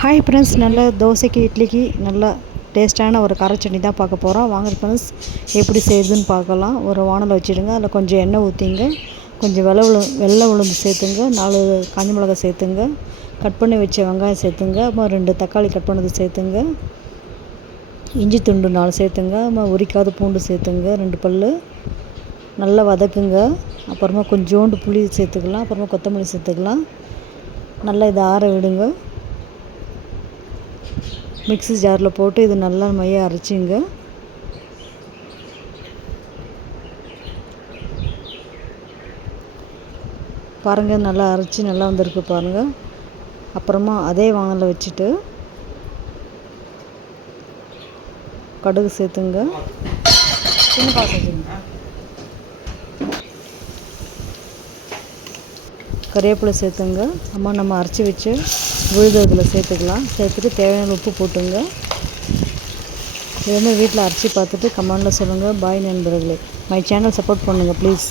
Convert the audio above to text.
Hi friends, நல்ல தோசைக்கு இட்லிக்கு நல்ல டேஸ்ட்டான ஒரு கார சட்னி தான் பார்க்க போகிறோம். வாங்க ஃப்ரெண்ட்ஸ், எப்படி செய்யுதுன்னு பார்க்கலாம். ஒரு வானல் வச்சுடுங்க. அதில் கொஞ்சம் எண்ணெய் ஊற்றிங்க. கொஞ்சம் வெள்ளை உளுந்து சேர்த்துங்க. 4 காஞ்ச மிளகாய் சேர்த்துங்க. கட் பண்ணி வச்ச வெங்காயம் சேர்த்துங்க. அப்புறம் 2 தக்காளி கட் பண்ணது சேர்த்துங்க. இஞ்சி துண்டு 4 சேர்த்துங்க. அப்புறம் உரிக்காத பூண்டு சேர்த்துங்க, 2 பல். நல்லா வதக்குங்க. அப்புறமா கொஞ்சோண்டு புளி சேர்த்துக்கலாம். அப்புறமா கொத்தமல்லி சேர்த்துக்கலாம். நல்லா இதை ஆற விடுங்க. மிக்ஸி ஜாரில் போட்டு இது நல்லா மைய அரைச்சிங்க. பாருங்கள், நல்லா அரைச்சி நல்லா வந்திருக்கு பாருங்கள். அப்புறமா அதே வானலில் வச்சுட்டு கடுகு சேர்த்துங்க. சின்ன பாசம் கறிவேப்பிலை சேர்த்துங்க. நம்ம அரைச்சி வச்சு விழுதுல சேர்த்துக்கலாம். சேர்த்துட்டு தேவையான உப்பு போட்டுங்க. இதுமாதிரி வீட்டில் அரைச்சி பார்த்துட்டு கமெண்டில் சொல்லுங்கள். பாய் நண்பர்களே. மை சேனல் சப்போர்ட் பண்ணுங்கள் ப்ளீஸ்.